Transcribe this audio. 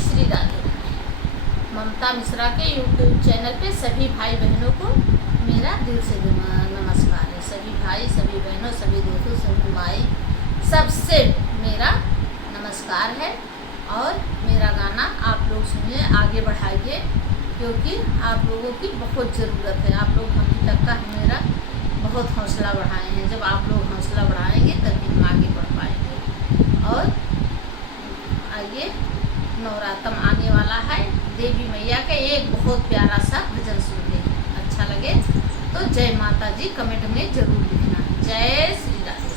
श्री राधे। ममता मिश्रा के YouTube channel पे सभी भाई बहनों को मेरा दिल से नमस्कार है। सभी भाई, सभी बहनों, सभी दोस्तों, सभी माई, सबसे मेरा नमस्कार है। और मेरा गाना आप लोग सुनिए, आगे बढ़ाइए, क्योंकि आप लोगों की बहुत ज़रूरत है। आप लोग अभी तक का मेरा बहुत हौसला बढ़ाए हैं। जब आप लोग हौसला बढ़ाएंगे तभी हम आगे बढ़ पाएंगे। और आइए, नवरात्र आने वाला है, देवी मैया का एक बहुत प्यारा सा भजन सुनते हैं। अच्छा लगे तो जय माता जी कमेंट में ज़रूर लिखना। जय श्री राम।